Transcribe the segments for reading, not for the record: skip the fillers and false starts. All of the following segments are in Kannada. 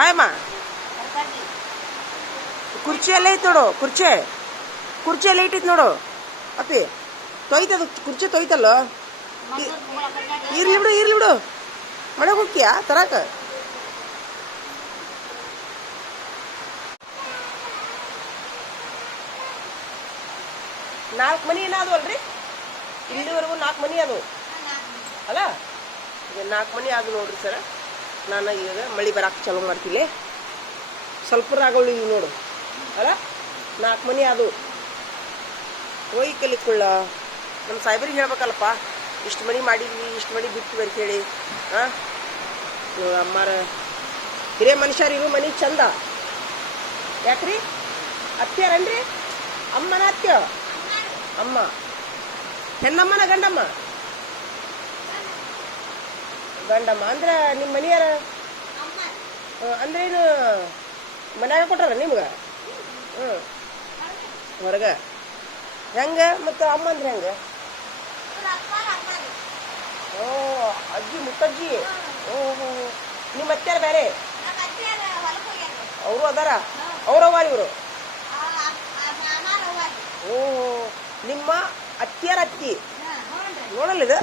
ಆಯಮ್ಮ ಕುರ್ಚಿ ಎಲ್ಲ ಐತಿ ನೋಡು. ಕುರ್ಚಿ ಎಲ್ಲ ಇಟ್ಟಿತ್ ನೋಡು ಅಪ್ಪಿ. ತೊಯ್ತದ ಕುರ್ಚಿ ತೊಯ್ತಲ್ಲ. ಇರ್ಲಿ ಬಿಡು ಮನೆಗೆ ಹೋಗ್ತೀಯಾ ತರಾಕ? ನಾಲ್ಕು ಮನಿ ಏನಾದವು ಅಲ್ರಿ? ಇಲ್ಲಿವರೆಗೂ 4 ಮನಿ ಅದು ಅಲ್ಲ? ಈಗ 4 ಮನಿ ಅದು ನೋಡ್ರಿ ಸರ. ನಾನು ಈಗ ಮಳೆ ಬರಾಕ ಚಾಲು ಮಾಡ್ತೀನಿ. ಸ್ವಲ್ಪ ರಾಗಗಳು ಇವು ನೋಡು ಅಲ್ಲ? 4 ಮನಿ ಅದು. ಹೋಯ್ ಕಲಿಕೊಳ್ಳ ನಮ್ಮ ಸಾಹೇಬ್ರಿಗೆ ಹೇಳ್ಬೇಕಲ್ಲಪ್ಪ, ಇಷ್ಟು ಮನಿ ಮಾಡಿದ್ವಿ, ಇಷ್ಟು ಮನಿ ಬಿಟ್ಟು ಅಂತ ಹೇಳಿ. ಹಾಂ, ಅಮ್ಮಾರ ಹಿರಿಯ ಮನುಷ್ಯರು ಇರೋ ಮನಿ ಚಂದ. ಯಾಕ್ರಿ? ಅತ್ತೆಯರನ್ರಿ? ಅಮ್ಮನ ಅತ್ಯ? ಅಮ್ಮ ಹೆಣ್ಣಮ್ಮನ ಗಂಡಮ್ಮ? ಗಂಡಮ್ಮ ಅಂದ್ರೆ ನಿಮ್ಮ ಮನೆಯಾರ ಅಂದ್ರೆ ಏನು ಮನ್ಯಾಗ ಕೊಟ್ಟಾರ ನಿಮ್ಗೆ? ಹೊರಗ ಹೆಂಗ? ಮತ್ತು ಅಮ್ಮ ಅಂದ್ರೆ ಹೆಂಗ? ಓ, ಅಜ್ಜಿ ಮುತ್ತಜ್ಜಿ. ಓಹೋ, ನಿಮ್ಮ ಅತ್ತೆಯಾರ ಬೇರೆ? ಅವರು ಅದಾರ? ಅವ್ರವ್ವ ಇವರು? ಓಹೋ, ನಿಮ್ಮ ಅತ್ತಿಯರ ಅತ್ತಿ ನೋಡಲ್ಲ ಇದು?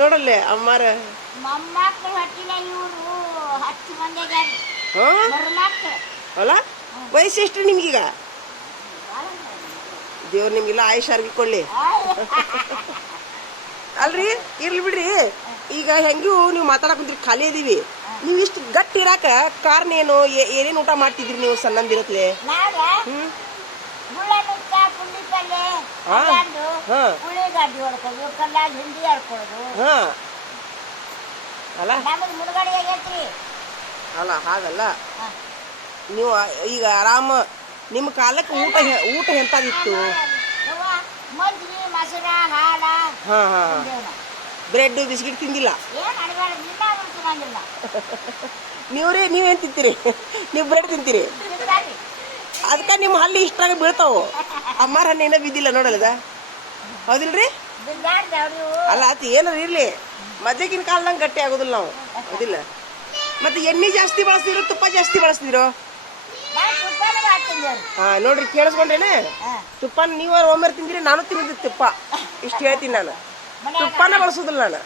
ನೋಡಲ್ಲೇ ಅಮ್ಮಾರ ಅಲ್ಲ? ವಯಸ್ಸು ಎಷ್ಟು ನಿಮ್ಗೀಗ? ದೇವ್ರು ನಿಮ್ಗೆಲ್ಲ ಆಯುಷ್ ಆರೋಗ್ಯ ಕೊಡ್ಲಿ. ಅಲ್ರಿ, ಇರ್ಲಿ ಬಿಡ್ರಿ. ಈಗ ಹೆಂಗೂ ನೀವು ಮಾತಾಡಕ್ ಕುಂತ್ರಿ, ಖಾಲಿ ಇದೀವಿ. ನೀವು ಇಷ್ಟು ಗಟ್ಟಿ ಇರಾಕ ಕಾರಣ ಏನು? ಏನೇನು ಊಟ ಮಾಡ್ತಿದ್ರಿ ನೀವು ಸಣ್ಣಂದಿರತ್ಲೆ? ಅಲ್ಲ ಹಾಗಲ್ಲ. ನೀವು ಈಗ ಆರಾಮ ನಿಮ್ಮ ಕಾಲಕ್ಕೆ ಊಟ ಎಂತದಿತ್ತು? ಬ್ರೆಡ್ ಬಿಸ್ಕಿಟ್ ತಿಂದಿಲ್ಲ? ನೀವೇನ್ ತಿಂತೀರಿ? ನೀವು ಬ್ರೆಡ್ ತಿಂತೀರಿ? ಅದಕ್ಕೆ ನಿಮ್ಮ ಹಲ್ಲಿ ಇಷ್ಟಾಗ ಬೀಳ್ತಾವು. ಅಮ್ಮಾರ ಹಣ್ಣು ಏನೋ ಬಿದ್ದಿಲ್ಲ ನೋಡಲ್ಲದ, ಹೌದಿಲ್ರಿ? ಅಲ್ಲ ಅದು ಏನಾರ ಇರ್ಲಿ, ಮದ್ವೆಗಿನ ಕಾಲದಂಗೆ ಗಟ್ಟಿ ಆಗೋದಿಲ್ಲ ನಾವು, ಹೌದಿಲ್ಲ? ಮತ್ತೆ ಎಣ್ಣೆ ಜಾಸ್ತಿ ಬಳಸ್ತಿರೋ ತುಪ್ಪ ಜಾಸ್ತಿ ಬಳಸ್ತಿರೋ? ಹಾ ನೋಡ್ರಿ, ಕೇಳಿಸ್ಕೊಂಡ್ರೇನೆ. ತುಪ್ಪ ನೀವು ಒಮ್ಮೆ ತಿಂದಿರಿ, ನಾನು ತಿಂದಿದ್ದೆ ತುಪ್ಪ. ಇಷ್ಟು ಹೇಳ್ತೀನಿ ನಾನು. ತುಪ್ಪನ ಬಳಸೋದಿಲ್ಲ ನಾನು.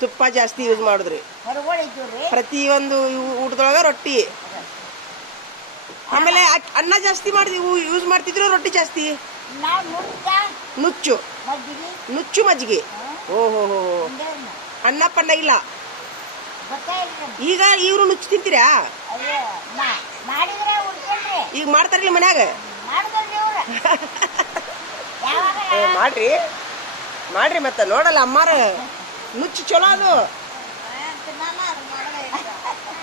ತುಪ್ಪ ಜಾಸ್ತಿ ಯೂಸ್ ಮಾಡುದ್ರಿ. ಪ್ರತಿ ಒಂದು ಊಟದೊಳಗ ರೊಟ್ಟಿ. ಆಮೇಲೆ ಅನ್ನ ಜಾಸ್ತಿ ಯೂಸ್ ಮಾಡ್ತಿದ್ರು, ರೊಟ್ಟಿ ಜಾಸ್ತಿ. ನುಚ್ಚು ಮಜ್ಜಿಗೆ. ಓಹೋ, ಅನ್ನ ಪನ್ನ ಇಲ್ಲ. ಈಗ ಇವ್ರು ನುಚ್ಚು ತಿಂತೀರಾ? ಈಗ ಮಾಡ್ತಾರಲ್ಲ ಮನ್ಯಾಗ? ಮಾಡ್ರಿ ಮತ್ತ. ನೋಡಲ್ಲ ಅಮ್ಮಾರ ನುಚ್ಚು ಚಲೋ ಅದು.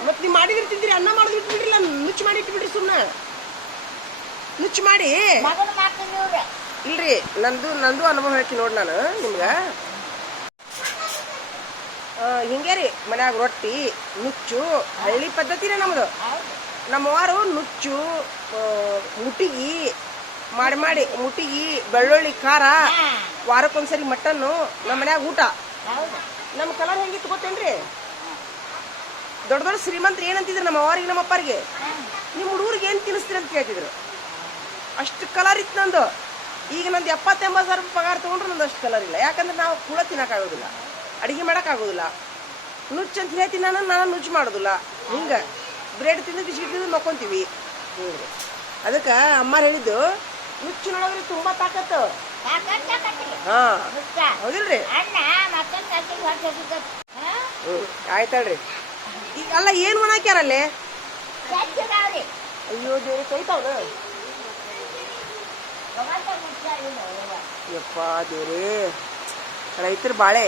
ಮತ್ ನೀವ್ ಮಾಡಿದ್ರೆ ತಿಂತೀರಿ, ಅನ್ನ ಮಾಡಿದ್ರೆ ಇಟ್ಬಿಡ್ರಿಲ್ಲ, ನುಚ್ಚು ಮಾಡಿ ಇಟ್ಬಿಡ್ರಿ. ಸುಮ್ನ ನುಚ್ಚು ಮಾಡಿ. ಇಲ್ರಿ, ನಂದು ಅನುಭವ ಹೇಳ್ತೀನಿ ನೋಡಿ ನಾನು ನಿಮ್ಗ. ಹಿಂಗೆ ರೀ, ಮನ್ಯಾಗ ರೊಟ್ಟಿ ನುಚ್ಚು ಹಳ್ಳಿ ಪದ್ಧತಿನೇ ನಮ್ದು. ನಮ್ಮವಾರು ನುಚ್ಚು ಮುಟ್ಟಿಗಿ ಮಾಡಿ ಮುಟ್ಟಿಗಿ ಬೆಳ್ಳುಳ್ಳಿ ಖಾರ, ವಾರಕ್ಕೊಂದ್ಸರಿ ಮಟನ್ನು. ನಮ್ಮ ಮನ್ಯಾಗ ಊಟ. ನಮ್ಮ ಕಲರ್ ಹೆಂಗಿತ್ತು ಗೊತ್ತೇನ್ರಿ? ದೊಡ್ಡ ಶ್ರೀಮಂತರು ಏನಂತಿದ್ರು ನಮ್ಮ ಅವ್ರಿಗೆ, ನಮ್ಮ ಅಪ್ಪರಿಗೆ, ನಿಮ್ಮ ಹುಡುಗರಿಗೆ ಏನು ತಿನ್ನಿಸ್ತೀರಿ ಅಂತ ಕೇಳ್ತಿದ್ರು. ಅಷ್ಟು ಕಲರ್ ಇತ್ತು ನಂದು. ಈಗ ನಂದು 70-80 ಸಾವಿರ ಪಗಾರ ತೊಗೊಂಡ್ರು ನಂದು ಅಷ್ಟು ಕಲರ್ ಇಲ್ಲ. ಯಾಕಂದ್ರೆ ನಾವು ಕೂಡ ತಿನ್ನೋಕ್ಕಾಗೋದಿಲ್ಲ, ಅಡುಗೆ ಮಾಡೋಕ್ಕಾಗೋದಿಲ್ಲ. ನುಚ್ಚು ಅಂತ ಹೇಳ್ತೀನಿ ನಾನು ನುಚ್ಚು ಮಾಡೋದಿಲ್ಲ. ಹಿಂಗೆ ಬ್ರೆಡ್ ತಿಂದು ಬಿಸ್ಕಿಟ್ ತಿಂದು ಮಕ್ಕೊಂತೀವಿ. ಅದಕ್ಕೆ ಅಮ್ಮ ಹೇಳಿದ್ದು, ನುಚ್ಚಿನೊಳಗ್ರಿ ತುಂಬಾ ತಾಕತ್ತು. ಹಾ, ಹೌದಿಲ್ರಿ? ಆಯ್ತಲ್ರಿ. ಈಗ ಅಲ್ಲ, ಏನ್ ಹಾಕ್ಯಾರಲ್ಲೇ? ಅಯ್ಯೋ ದೇವ್ರಿ, ತೊಯ್ತಾವ್ನ? ಯಪ್ಪ ದೇವ್ರಿ, ರೈತರ ಬಾಳೆ.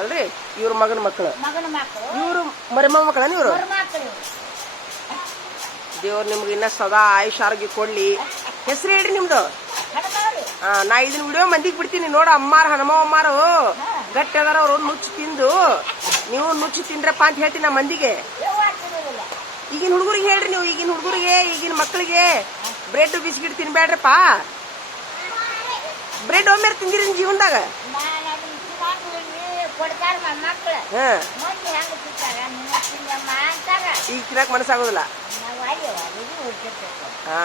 ಅಲ್ರಿ, ಇವ್ರ ಮಗನ ಮಕ್ಕಳು, ಇವ್ರು ಮರಿಮ ಮಕ್ಕಳ. ಇವ್ರು ದೇವ್ರು ನಿಮ್ಗೆ ಇನ್ನ ಸದಾ ಆಯುಷ್ ಆರೋಗ್ಯ ಕೊಡ್ಲಿ. ಹೆಸರು ಹೇಳ್ರಿ ನಿಮ್ದು? ನಾ ಇದನ್ನ ವಿಡಿಯೋ ಮಂದಿಗೆ ಬಿಡ್ತೀನಿ ನೋಡ. ಅಮ್ಮಾರ ಹನುಮವ ಅಮ್ಮಾರು ಗಟ್ಟಿ ಅದಾರ, ಅವ್ರು ನುಚ್ಚು ತಿಂದು. ನೀವು ನುಚ್ಚು ತಿಂದ್ರಪ್ಪ ಅಂತ ಹೇಳ್ತೀನಿ ನಾ ಮಂದಿಗೆ. ಈಗಿನ ಹುಡುಗರಿಗೆ ಹೇಳ್ರಿ ನೀವು, ಈಗಿನ ಹುಡುಗರಿಗೆ, ಈಗಿನ ಮಕ್ಕಳಿಗೆ ಬ್ರೆಡ್ ಬಿಸ್ಕಿಟ್ ತಿನ್ಬೇಡ್ರಪ್ಪ. ಬ್ರೆಡ್ ಒಮ್ಮೆ ತಿಂದಿರಿ ಜೀವನದಾಗ? ಈಗ ತಿನ್ನಕ್ ಮನಸ್ಸಾಗೋದಿಲ್ಲ. ಹಾ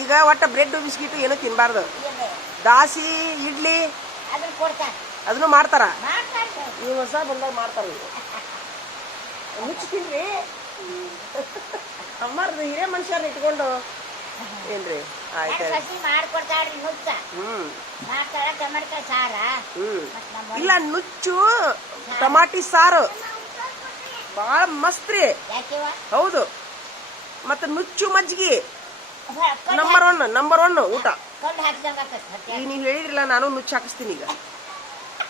ಈಗ ಒಟ್ಟ ಬ್ರೆಡ್ ಬಿಸ್ಕಿಟ್ ಏನು ತಿನ್ಬಾರ್ದು. ದಾಸಿ ಇಡ್ಲಿ ಅದನ್ನು ಮಾಡ್ತಾರ. ನೀವು ಹೊಸ ಬಂದಾಗ ಮಾಡ್ತಾರ. ಮುಚ್ಚಿ ತಿನ್ರಿ. ಅಮ್ಮಾರ್ದು ಹಿರೇ ಮನುಷ್ಯರ್ನ ಇಟ್ಕೊಂಡು ಏನ್ರಿ ಆಯ್ತು. ಇಲ್ಲ ನುಚ್ಚು ಟಮಾಟಿ ಸಾರು ಬಾಳ ಮಸ್ತ್ ರೀ. ಹೌದು. ಮತ್ತೆ ನುಚ್ಚು ಮಜ್ಜಿಗೆ ನಂಬರ್ ಒನ್ ಊಟ. ಈಗ ನೀವು ಹೇಳಿದ್ರಲ್ಲ, ನಾನು ನುಚ್ಚು ಹಾಕಿಸ್ತೀನಿ. ಈಗ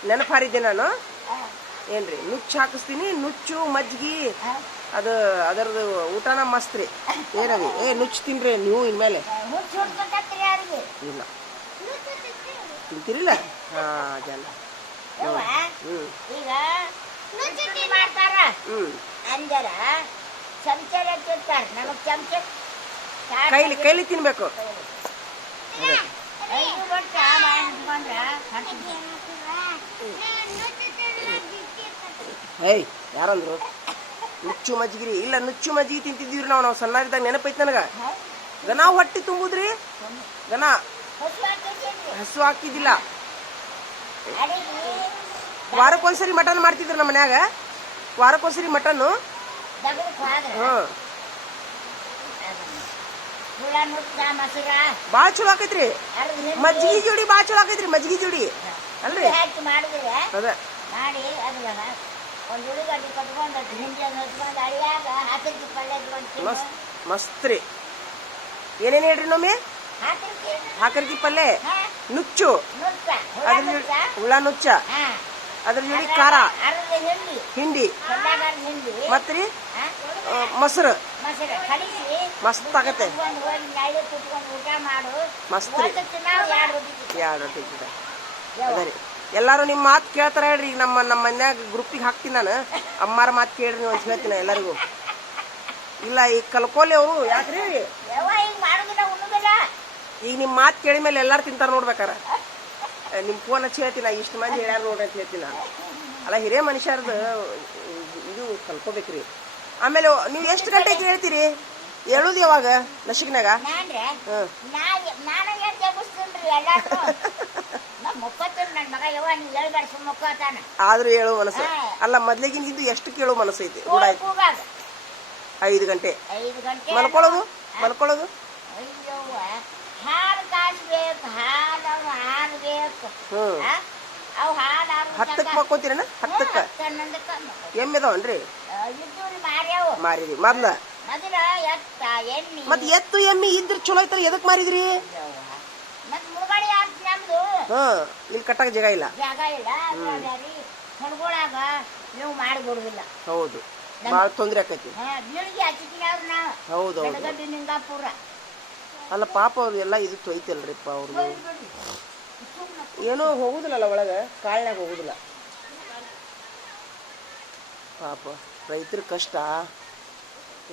ನೆನಪು ಹಾರಿದ್ದೆ ನಾನು. ಏನ್ರಿ ನುಚ್ಚು ಹಾಕಿಸ್ತೀನಿ. ನುಚ್ಚು ಮಜ್ಜಿಗೆ ಅದು ಅದರದ್ದು ಊಟನ ಮಸ್ತ್ ರೀ. ಏನವಿ ನುಚ್ಚು ತಿನ್ರಿ ನೀವು ಇನ್ಮೇಲೆ. ಇಲ್ಲ ತಿಂತೀರಿಲ್ಲ? ಹಾ ಜನ ಕೈಲಿ ತಿನ್ಬೇಕು. ಏಯ್ ಯಾರಂದ್ರು ನುಚ್ಚು ಮಜ್ಜಿಗೆ? ಇಲ್ಲ ನುಚ್ಚು ಮಜ್ಜಿಗೆ ತಿಂತಿದ್ದೀವ್ರಿ ನಾವು ಸಣ್ಣದಾಗ. ನೆನಪೈತಿ ನನಗ. ಗನ ಹೊಟ್ಟಿ ತುಂಬುದ್ರಿ. ಗನ ಹಸು ಹಾಕ್ತಿದ್ದಿಲ್ಲ. ವಾರಕ್ಕೊಂದ್ಸರಿ ಮಟನ್ ಮಾಡ್ತಿದ್ರು ನಮ್ಮ ಮನ್ಯಾಗ. ವಾರಕ್ಕೊಂದ್ಸರಿ ಮಟನ್. ಬಾಳ ಚಲೋ ಆಕೈತ್ರಿ. ಮಜ್ಜಿಗೆ ಜೋಡಿ ಬಾಳ ಚಲೋ ಆಕೈತ್ರಿ. ಮಜ್ಜಿಗೆ ಜೋಡಿ ಅಲ್ರಿ? ಅದ ಮಸ್ತ್ ರೀ. ಏನೇನು ಹೇಳ್ರಿ ನೊಮ್ಮೆ? ಹಾಕರ್ಕಿ ಪಲ್ಲೆ, ನುಚ್ಚು, ಹುಳ ನುಚ್ಚ, ಅದ್ರ ಜೋಡಿ ಖಾರ, ಹಿಂಡಿ ಮತ್ರಿ ಮೊಸರು. ಮಸ್ತ್ ಆಗತ್ತೆ. ಮಸ್ತ್ ರೀ. 2 ರೊಟ್ಟಿ ಅದ ರೀ. ಎಲ್ಲಾರು ನಿಮ್ಮ ಮಾತು ಕೇಳ್ತಾರ ಹೇಳ್ರಿ. ಈಗ ನಮ್ಮ ಮನ್ಯಾಗ ಗ್ರೂಪಿಗೆ ಹಾಕ್ತೀನಿ ನಾನು. ಅಮ್ಮಾರ ಮಾತು ಕೇಳ್ರಿ ನೀವು ಅಂತ ಹೇಳ್ತೀನಿ ಎಲ್ಲರಿಗೂ. ಇಲ್ಲ ಈಗ ಕಲ್ಕೋಲಿ ಅವರು ಯಾಕ್ರಿ? ಈಗ ನಿಮ್ಮ ಮಾತು ಕೇಳಿ ಮೇಲೆ ಎಲ್ಲಾರು ತಿಂತಾರ ನೋಡ್ಬೇಕಾರ. ನಿಮ್ಮ ಫೋನ್ ಹಚ್ಚಿ ಹೇಳ್ತೀನಿ, ಇಷ್ಟು ಮಂದಿ ಹೇಳ್ಯಾರ ನೋಡ್ರಿ ಅಂತ ಹೇಳ್ತೀನಿ ನಾನು. ಅಲ್ಲ ಹಿರೇ ಮನುಷ್ಯರ್ದು ಇದು ಕಲ್ಕೋಬೇಕ್ರಿ. ಆಮೇಲೆ ನೀವು ಎಷ್ಟು ಗಂಟೆಗೆ ಹೇಳ್ತೀರಿ? ಹೇಳುದು ಯಾವಾಗ? ನಶಿಕ್ನಾಗ? ಆದ್ರೂ ಹೇಳೋ ಮನಸ್ಸು ಅಲ್ಲ. ಮೊದ್ಲಿಗಿಂತ ಎಷ್ಟು ಕೇಳೋ ಮನಸ್ಸು ಐತಿ. ರೂಢ ಆಯ್ತು. 5 ಗಂಟೆ ಮಲ್ಕೊಳ್ಳೋದು. ಹತ್ತಕ್ಕೆ ಮಕ್ಕೋತೀರನ? 10ಕ್ಕೆ ಎಮ್ಮೆದವನ್ರಿ? ಮಾರಿದ್ರಿ ಮೊದ್ಲ. ಮತ್ ಎತ್ತು ಎಮ್ಮಿ ಇದ್ರ ಚಲೋ ಐತಲ್ಲ, ಎದಕ್ ಮಾರಿದ್ರಿ? ಇಲ್ಲಿ ಕಟ್ಟಾಗ ಜಾಗ ಇಲ್ಲ. ಹೌದು, ಬಾಳ ತೊಂದ್ರೆ ಆಕೈತಿ. ಹೌದು. ಅಲ್ಲ ಪಾಪ ಅವ್ರು ಎಲ್ಲ ಇದು ತೊಯ್ತಲ್ರಿಪ್ಪ. ಅವ್ರದ್ದು ಏನೋ ಹೋಗುದಿಲ್ಲ ಒಳಗ, ಕಾಳ್ನಾಗ ಹೋಗುದಿಲ್ಲ ಪಾಪ. ರೈತರ ಕಷ್ಟ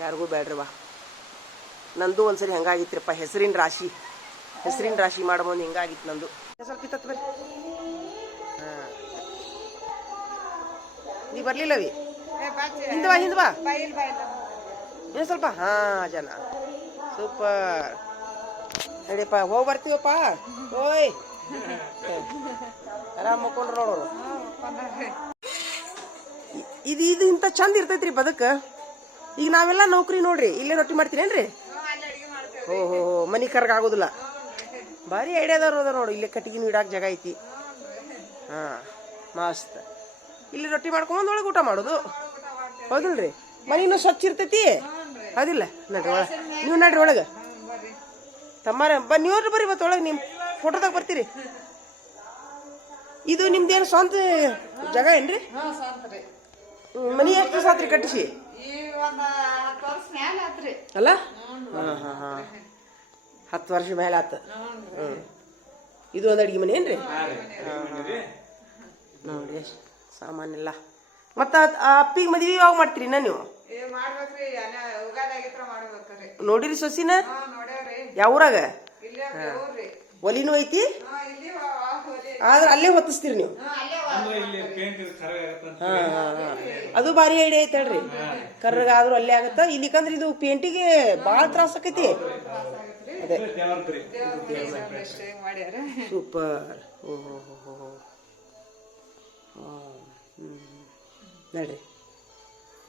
ಯಾರಿಗೂ ಬೇಡ್ರಿವಾ. ನಂದು ಒಂದ್ಸರಿ ಹಂಗಾಗಿತ್ರಿಪ್ಪ. ಹೆಸರಿನ ರಾಶಿ ಮಾಡ್ಬೋದು. ಹಿಂಗಾಗಿತ್ತು ನಂದು. ಸ್ವಲ್ಪ ಇತ್ತ ಬರ್ರಿ. ನೀ ಬರ್ಲಿಲ್ಲವಿ? ಹಿಂದವಾ ಏನು ಸ್ವಲ್ಪ. ಹಾ ಜನ ಸೂಪರ್. ನಡಿಯಪ್ಪ ಹೋಗಿ ಬರ್ತೀವಪ್ಪ. ಓಯ್ ಆರಾಮ್ ಮಕ್ಕೊಂಡ್ರು ನೋಡೋರು. ಇದು ಇಂಥ ಚಂದ ಇರ್ತೈತ್ರಿ ಬದುಕ. ಈಗ ನಾವೆಲ್ಲ ನೌಕರಿ ನೋಡ್ರಿ, ಇಲ್ಲೇ ರೊಟ್ಟಿ ಮಾಡ್ತೀರೇನ್ರಿ? ಓಹೋ ಮನಿ ಕರ್ಗ ಆಗೋದಿಲ್ಲ. ಭಾರಿ ಐಡಿಯಾದವ್ರು ಅದ ನೋಡಿ. ಇಲ್ಲೇ ಕಟ್ಟಿಗೆ ಇಡಾಕ ಜಾಗ ಐತಿ. ಹಾ ಮಸ್ತ್. ಇಲ್ಲಿ ರೊಟ್ಟಿ ಮಾಡ್ಕೊಂಬಂದು ಒಳಗೆ ಊಟ ಮಾಡೋದು. ಹೌದಿಲ್ರಿ? ಮನಿನೂ ಸ್ವಚ್ಛ ಇರ್ತೈತಿ. ಹೌದಿಲ್ಲ? ನಡ್ರಿ ಒಳಗೆ. ನೀವು ನಡ್ರಿ ಒಳಗೆ. ತಮ್ಮಾರ ನೀವ್ರಿ ಬರ್ರಿ. ಮತ್ತೆ ಒಳಗೆ ನಿಮ್ಮ ಫೋಟೋದಾಗ ಬರ್ತೀರಿ. ಇದು ನಿಮ್ದೇನು ಸ್ವಂತ ಜಾಗ ಏನ್ರಿ? ಮನಿ ಎಷ್ಟು ದಿವಸ ಆತ್ರಿ ಕಟ್ಟಿಸಿ? ಅಲ್ಲ 10 ವರ್ಷ ಮೇಲೆ ಆತ. ಇದು ಒಂದು ಅಡಿಗೆ ಮನೆ ಏನ್ರಿ? ನೋಡ್ರಿ ಸಾಮಾನೆಲ್ಲ ಮತ್ತ ಆ ಅಪ್ಪಿಗೆ ಮದ್ವಿ ಯಾವಾಗ ಮಾಡ್ತೀರಿ ನೀವು? ಮಾಡ್ಬೇಕ್ರಿ, ಉಗಾದಾಗಿತ್ರ ಮಾಡ್ಬೇಕ್ರಿ. ನೋಡಿರಿ ಸೊಸಿನ ನೋಡ್ಯಾವ್ರಿ, ಯಾವ ಊರಾಗ? ಇಲ್ಲೇ ಬೆಳೂರ್ರಿ. ಒಲಿನೂ ಐತಿ, ಇಲ್ಲಿ ಆದ್ರ ಅಲ್ಲೇ ಹೊತ್ತಿಸ್ತೀರಿ ನೀವು? ಅದು ಭಾರಿ ಐಡಿಯಾ ಐತೆ ಹೇಳ್ರಿ. ಕರ್ರಗಾದ್ರೂ ಅಲ್ಲೇ ಆಗತ್ತ. ಇಲ್ಲಿಕಂದ್ರೆ ಇದು ಪೇಂಟಿಗೆ ಭಾಳ ತ್ರಾಸ ಆಕೈತಿ. ಅದೇ ಸೂಪರ್. ಓಹೋ ನೋಡ್ರಿ,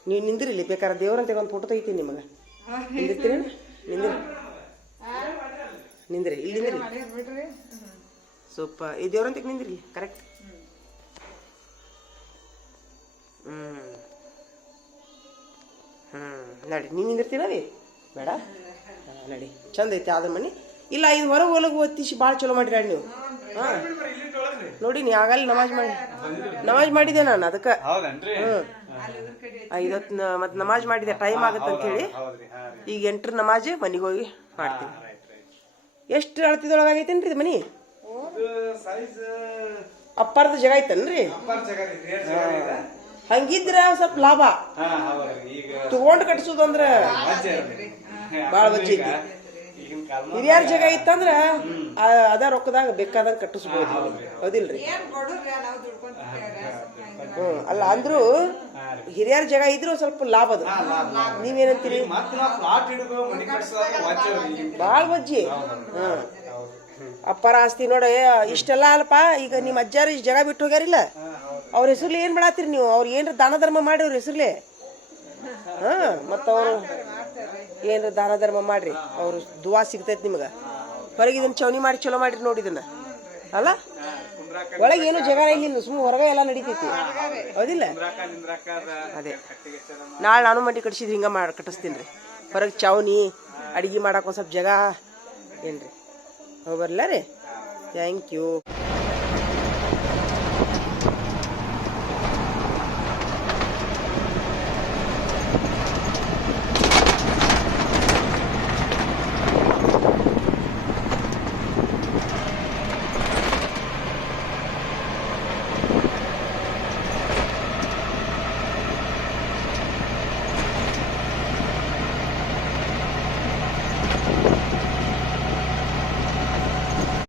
ನೀವು ನಿಂದಿರಿಲಿ, ಬೇಕಾದ್ರೆ ದೇವ್ರಂತ ಒಂದು ಫೋಟೋ ತೆಗಿತೀನಿ ನಿಮಗೆ. ನಿಂದಿರ್ತೀರಿ? ನಿಂದ್ರಿ, ಇಲ್ಲಿ ನಿಂದ್ರಿ. ಸೂಪರ್. ಈ ದೇವ್ರಂತ ನಿಂದಿರಿ, ಕರೆಕ್ಟ್. ನಡಿ, ನೀನು ನಿಂದಿರ್ತೀರ ರೀ? ಬೇಡ, ನಡಿ. ಚಂದ ಐತೆ ಆದ್ರ ಮನೆ. ಇಲ್ಲ, ಇದು ಹೊರಗೆ ಹೊಲಗು ಒತ್ತಿಸಿ ಭಾಳ ಚಲೋ ಮಾಡಿರಿ ನೀವು. ಹಾಂ ನೋಡಿ, ನೀ ಆಗಲ್ಲ ನಮಾಜ್ ಮಾಡಿದೆ ನಾನು ಅದಕ್ಕೆ. ಐದತ್ತು ಮತ್ತೆ ನಮಾಜ್ ಮಾಡಿದೆ, ಟೈಮ್ ಆಗತ್ತೆ ಅಂತೇಳಿ. ಈಗ 8 ನಮಾಜ್ ಮನೆಗೆ ಹೋಗಿ ಮಾಡ್ತೀನಿ. ಎಷ್ಟು ಅಳತಿದೊಳಗಾಗೈತೇನ್ರಿ ಇದು ಮನಿ? ಅಪ್ಪಾರ್ದ ಜಾಗ ಐತನ್ರಿ? ಹಂಗಿದ್ರ ಸ್ವಲ್ಪ ಲಾಭ. ತಗೊಂಡ್ ಕಟ್ಸುದು ಅಂದ್ರ ಬಾಳ ವಜ್ಜಿ ಐತಿ. ಹಿರಿಯರ ಜಾಗ ಇತ್ತಂದ್ರ ಅದ ರೊಕ್ಕದಾಗ ಬೇಕಾದಂಗ ಕಟ್ಟಿಸ್ಬೋದು, ಹೌದಿಲ್ರಿ? ಅಲ್ಲ ಅಂದ್ರು ಹಿರಿಯರ ಜಾಗ ಇದ್ರು ಸ್ವಲ್ಪ ಲಾಭ ಅದು. ನೀವೇನಂತೀರಿ? ಬಾಳ ವಜ್ಜಿ. ಅಪ್ಪರ ಆಸ್ತಿ ನೋಡ ಇಷ್ಟೆಲ್ಲ ಅಲ್ಪ. ಈಗ ನಿಮ್ಮ ಅಜ್ಜಾರ ಇಷ್ಟ ಜಾಗ ಬಿಟ್ಟು ಹೋಗ್ಯಾರಿಲ್ಲ, ಅವ್ರ ಹೆಸರ್ಲಿ ಏನ್ ಮಾಡಾತಿರಿ ನೀವು? ಅವ್ರ ಏನ್ರ ದಾನ ಧರ್ಮ ಮಾಡಿ ಅವ್ರ ಹೆಸರ್ಲೆ. ಹಾ, ಮತ್ತ ಅವರು ಏನ್ರ ದಾನ ಧರ್ಮ ಮಾಡ್ರಿ, ಅವ್ರ ದುವಾ ಸಿಗ್ತೈತಿ ನಿಮ್ಗ. ಹೊರಗೆ ಇದನ್ನ ಚೌನಿ ಮಾಡಿ ಚಲೋ ಮಾಡ್ರಿ ನೋಡಿ ಇದನ್ನ. ಅಲ್ಲ ಒಳಗೆ ಏನು ಜಗ ಇಲ್ಲ, ಸುಮ್ಮನೆ ಹೊರಗೆ ಎಲ್ಲ ನಡೀತೈತಿ, ಹೌದಿಲ್ಲ? ಅದೇ ನಾಳೆ ನಾನು ಮಂಡಿ ಕಟ್ಸಿದ್ ಹಿಂಗ ಮಾಡಿ ಕಟ್ಟಿಸ್ತೀನಿ ರೀ. ಹೊರಗೆ ಚೌನಿ ಅಡಿಗೆ ಮಾಡಕ್ಕೆ ಒಂದು ಸ್ವಲ್ಪ ಜಾಗ ಏನ್ರಿ. ಹೋಗಿ ಬರ್ಲ ರೀ. Thank you.